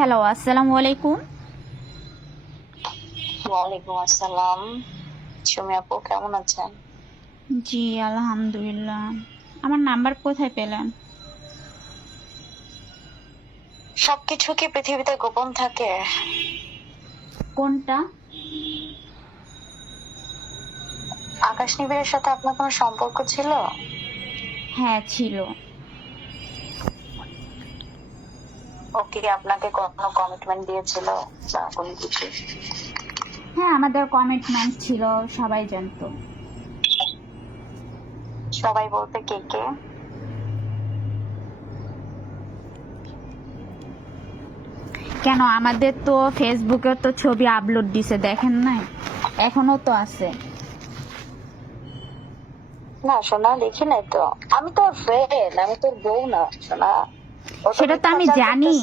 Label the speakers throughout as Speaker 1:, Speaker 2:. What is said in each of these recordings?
Speaker 1: Hello আসসালামু আলাইকুম।
Speaker 2: ওয়ালাইকুম আসসালাম। সুমি আপু কেমন আছেন?
Speaker 1: জি আলহামদুলিল্লাহ। আমার নাম্বার কোথায় পেলেন?
Speaker 2: সবকিছু কি পৃথিবীতে গোপন থাকে?
Speaker 1: কোনটা?
Speaker 2: আকাশ নিবিড়ের সাথে আপনার কোনো সম্পর্ক ছিল?
Speaker 1: হ্যাঁ ছিল।
Speaker 2: ও কি আপনাকে কোনো কমিটমেন্ট দিয়েছিল বা কোনো কিছু?
Speaker 1: হ্যাঁ আমাদের কমিটমেন্ট ছিল সবাই জানতো।
Speaker 2: সবাই বলতে কে কে?
Speaker 1: কেন আমাদের তো ফেসবুকে তো ছবি আপলোড দিছে দেখেন নাই? এখনও তো আছে।
Speaker 2: না সোনা দেখি নাই তো। আমি তোর ফ্রেন্ড আমি তোর বউ না সোনা। তো
Speaker 1: সেটা তো আমি জানি।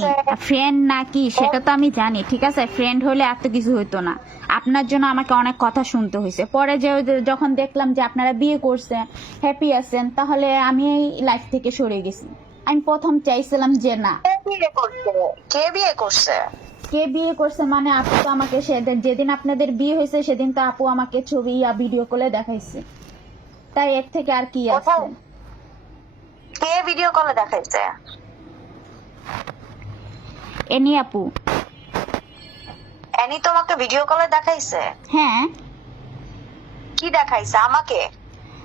Speaker 1: ফ্রেন্ড নাকি সেটা তো আমি জানি ঠিক আছে? ফ্রেন্ড হলে এত কিছু হতো না। আপনার জন্য আমাকে অনেক কথা শুনতে হয়েছে পরে যে যখন দেখলাম যে আপনারা বিয়ে করছেন হ্যাপি আছেন তাহলে আমি এই লাইফ থেকে সরে গেছি। আমি প্রথম চাইছিলাম যে না।
Speaker 2: কে বিয়ে করছে? কে বিয়ে করছে?
Speaker 1: কে বিয়ে করছে মানে আপু তো আমাকে সেদিন যেদিন আপনাদের বিয়ে হয়েছে সেদিন তো আপু আমাকে ছবি ইয়া ভিডিও কলে দেখাইছে। তাই এর থেকে আর কি আছে?
Speaker 2: কে ভিডিও কলে দেখাইছে?
Speaker 1: এনি আপু।
Speaker 2: এনি তোমাকে ভিডিও কলে দেখাইছে?
Speaker 1: হ্যাঁ।
Speaker 2: কি দেখাইছে? আমাকে?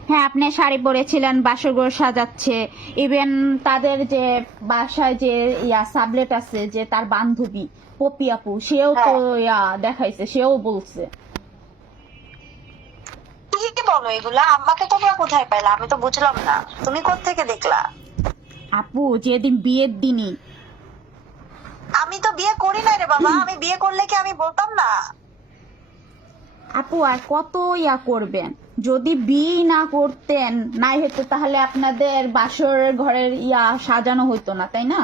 Speaker 1: হ্যাঁ আপনি শাড়ি পরেছিলেন বাসরঘর সাজাচ্ছে। ইভেন তাদের যে বাসায় যে ইয়া সাবলেট আছে যে তার বান্ধবী পপি আপু সেও তো ইয়া দেখাইছে সেও বলছে।
Speaker 2: কি বলো এগুলা? আমাকে তোমরা কোথায় পাইলা? আমি তো বুঝলাম না। তুমি কোত্থেকে দেখলা?
Speaker 1: আপু যেদিন বিয়ের দিনই
Speaker 2: আমি তো বিয়ে করি নাই রে বাবা আমি বিয়ে করলে কি আমি বলতাম না?
Speaker 1: আপু আর কত ইয়া করবেন? যদি বিয়ে না করতেন নাই হতো তাহলে আপনাদের বাসর ঘরের ইয়া সাজানো হতো না তাই না?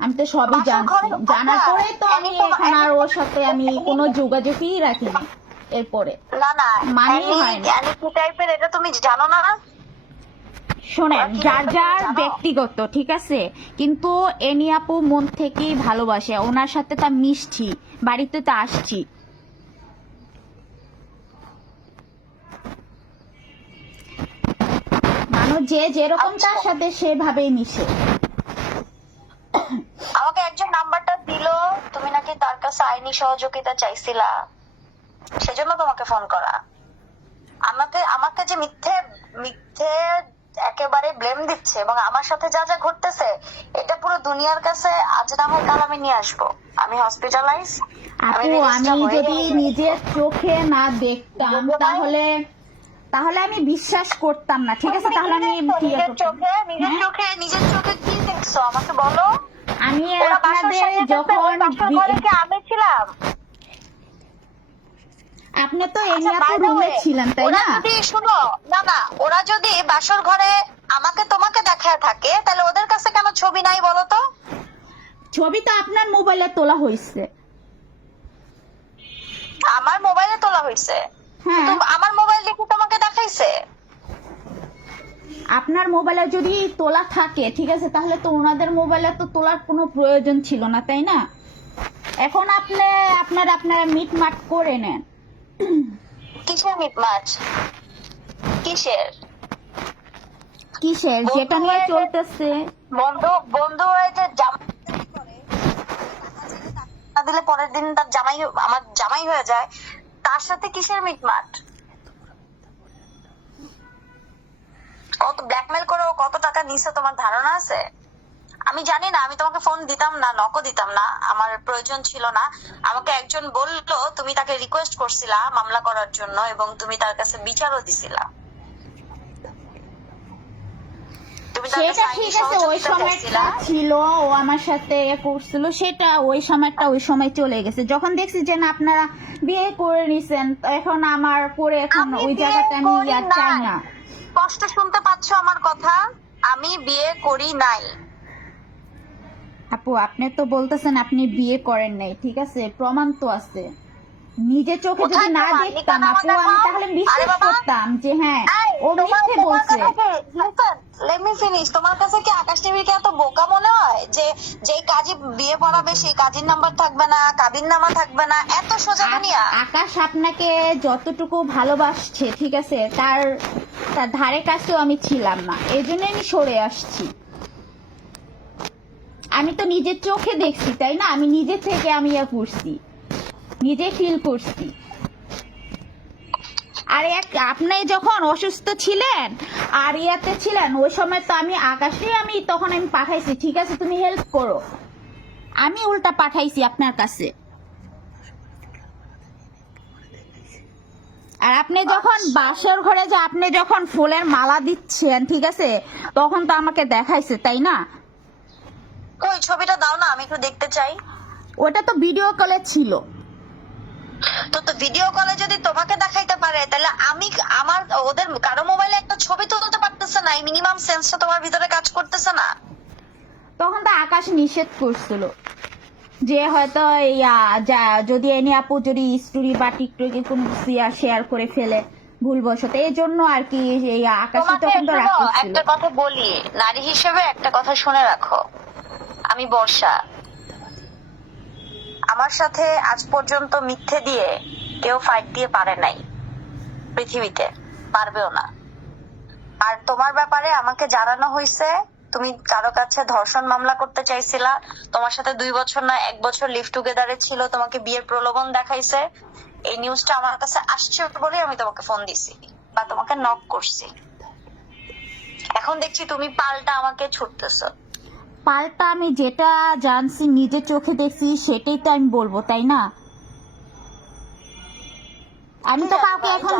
Speaker 1: আমি তো সবই জানছি জানার
Speaker 2: আচ্ছা,
Speaker 1: পরে তো আমি এখন আর ওর সাথে আমি কোনো যোগাযোগই রাখিনি এরপরে।
Speaker 2: না না অ্যানি-
Speaker 1: হয় না।
Speaker 2: কি টাইপের এটা তুমি জানো না?
Speaker 1: শোনেন যার যার ব্যক্তিগত ঠিক আছে? কিন্তু এনি আপু মন থেকেই ভালোবাসে ওনার সাথে তা মিশছি বাড়িতে তো আসছি। মানুষ যে যেরকম তার
Speaker 2: আচ্ছা।
Speaker 1: সাথে সেভাবেই মিশে।
Speaker 2: আমাকে একজন নাম্বারটা দিলো তুমি নাকি তার কাছে আইনি সহযোগিতা চাইছিলা। সেজন্য তোমাকে ফোন করা। আমাকে আমাকে যে মিথ্যে মিথ্যে একেবারে ব্লেম দিচ্ছে এবং আমার সাথে যা যা ঘটতেছে এটা পুরো দুনিয়ার কাছে আজ না হয় কাল আমি নিয়ে আসব। আমি হসপিটালাইজ
Speaker 1: আপু আমি যদি নিজের চোখে না দেখতাম তাহলে তাহলে আমি বিশ্বাস করতাম না ঠিক আছে? তাহলে আমি
Speaker 2: নিজের চোখে নিজের
Speaker 1: হ্যাঁ?
Speaker 2: চোখে নিজের চোখে কি দেখছ? আমাকে বলো।
Speaker 1: আমি আপনাদের যখন
Speaker 2: আমি ছিলাম?
Speaker 1: আপনি তো
Speaker 2: আচ্ছা,
Speaker 1: রুমে ছিলেন তাই না?
Speaker 2: যদি শুনো না না ওরা যদি বাসর ঘরে আমাকে তোমাকে দেখায় থাকে তাহলে ওদের কাছে কেন ছবি নাই বলো তো?
Speaker 1: ছবি তো আপনার মোবাইলে তোলা হয়েছে।
Speaker 2: আমার মোবাইলে তোলা হয়েছে?
Speaker 1: হ্যাঁ।
Speaker 2: আমার মোবাইল দেখে তোমাকে দেখাইছে?
Speaker 1: আপনার মোবাইলে যদি তোলা থাকে ঠিক আছে তাহলে তো ওনাদের মোবাইলে তো তোলার কোনো প্রয়োজন ছিল না তাই না? এখন আপনি আপনার আপনারা মিটমাট করে নেন।
Speaker 2: কিসের? কিসের?
Speaker 1: কিসের যেটা নিয়ে চলতেছে।
Speaker 2: বন্ধু বন্ধু হয়ে যে দিলে পরের দিন তার জামাই আমার জামাই হয়ে যায়। তার সাথে কিসের মিটমাট কত ব্ল্যাকমেল করে ও কত টাকা নিছে তোমার ধারণা আছে? আমি জানি না আমি তোমাকে ফোন দিতাম না নকও দিতাম না আমার প্রয়োজন ছিল না। আমাকে একজন বলল তুমি তাকে রিকোয়েস্ট করছিলা মামলা করার জন্য এবং তুমি তার কাছে বিচারও দিছিলা। তুমি তার কাছে
Speaker 1: সেটা ঠিক আছে ওই সময়টা ছিল ও আমার সাথে করছিল সেটা ওই সময়টা ওই সময় চলে গেছে। যখন দেখছি যে না আপনারা বিয়ে করে নিছেন এখন আমার করে এখন ওই জায়গাটা আমি আর চাই না।
Speaker 2: স্পষ্ট শুনতে পাচ্ছ আমার কথা? আমি বিয়ে করি নাই।
Speaker 1: আপু আপনি তো বলতেছেন আপনি বিয়ে করেন নাই ঠিক আছে? প্রমাণ তো আছে। নিজে চোখে যদি না দেখতাম আপু আমি তাহলে বিশ্বাস করতাম যে হ্যাঁ ও মিথ্যে বলছে।
Speaker 2: finish. তোমার কাছে কি আকাশ টিভিকে এত বোকা মনে হয়? যে যেই কাজী বিয়ে পড়াবে সেই কাজীর নাম্বার থাকবে না কাবির নামা থাকবে না এত সোজা দুনিয়া।
Speaker 1: আকাশ আপনাকে যতটুকু ভালোবাসছে ঠিক আছে তার তার ধারে কাছেও আমি ছিলাম না এই জন্য আমি সরে আসছি। আমি তো নিজের চোখে দেখছি, তাই না? আমি নিজে থেকে আমি ইয়া করছি। নিজে ফিল করছি। আর এক আপনি যখন অসুস্থ ছিলেন আর ইয়াতে ছিলেন, ওই সময় তো আমি আকাশে আমি তখন আমি পাঠাইছি, ঠিক আছে? তুমি হেল্প করো। আমি উল্টা পাঠাইছি আপনার কাছে। আর আপনি যখন বাসর ঘরে যে আপনি যখন ফুলের মালা দিচ্ছেন, ঠিক আছে? তখন তো আমাকে দেখাইছে, তাই না?
Speaker 2: ওই ছবিটা দাও না আমি একটু দেখতে চাই।
Speaker 1: ওটা তো ভিডিও কলে ছিল।
Speaker 2: তো তো ভিডিও কলে যদি তোমাকে দেখাইতে পারে তাহলে আমি আমার ওদের কারও মোবাইলে একটা ছবি তুলতে পারতেছে না মিনিমাম তোমার ভিতরে কাজ করতেছে না।
Speaker 1: তখন তো আকাশ নিষেধ করছিল যে হয়তো যদি এনে আপু যদি স্টোরি বা টিকটকে কোনো শেয়ার করে ফেলে ভুলবশত এই জন্য আর কি এই তখন তো
Speaker 2: একটা কথা বলি নারী হিসেবে একটা কথা শুনে রাখো। আমি বর্ষা। আমার সাথে আজ পর্যন্ত মিথ্যে দিয়ে কেউ ফাইট দিয়ে পারে নাই। পৃথিবীতে পারবেও না। আর তোমার ব্যাপারে আমাকে জানানো হয়েছে, তুমি কারও কাছে ধর্ষণ মামলা করতে চাইছিলা, তোমার সাথে দুই বছর না এক বছর লিভ টুগেদারে ছিল, তোমাকে বিয়ের প্রলোভন দেখাইছে। এই নিউজটা আমার কাছে আসছে বলে আমি তোমাকে ফোন দিছি বা তোমাকে নক করছি। এখন দেখছি তুমি পাল্টা আমাকে ছুটতেছো।
Speaker 1: পাল্টা আমি যেটা জানছি নিজের চোখে দেখছি সেটাই তো আমি বলব তাই না? আমি তো কাউকে এখন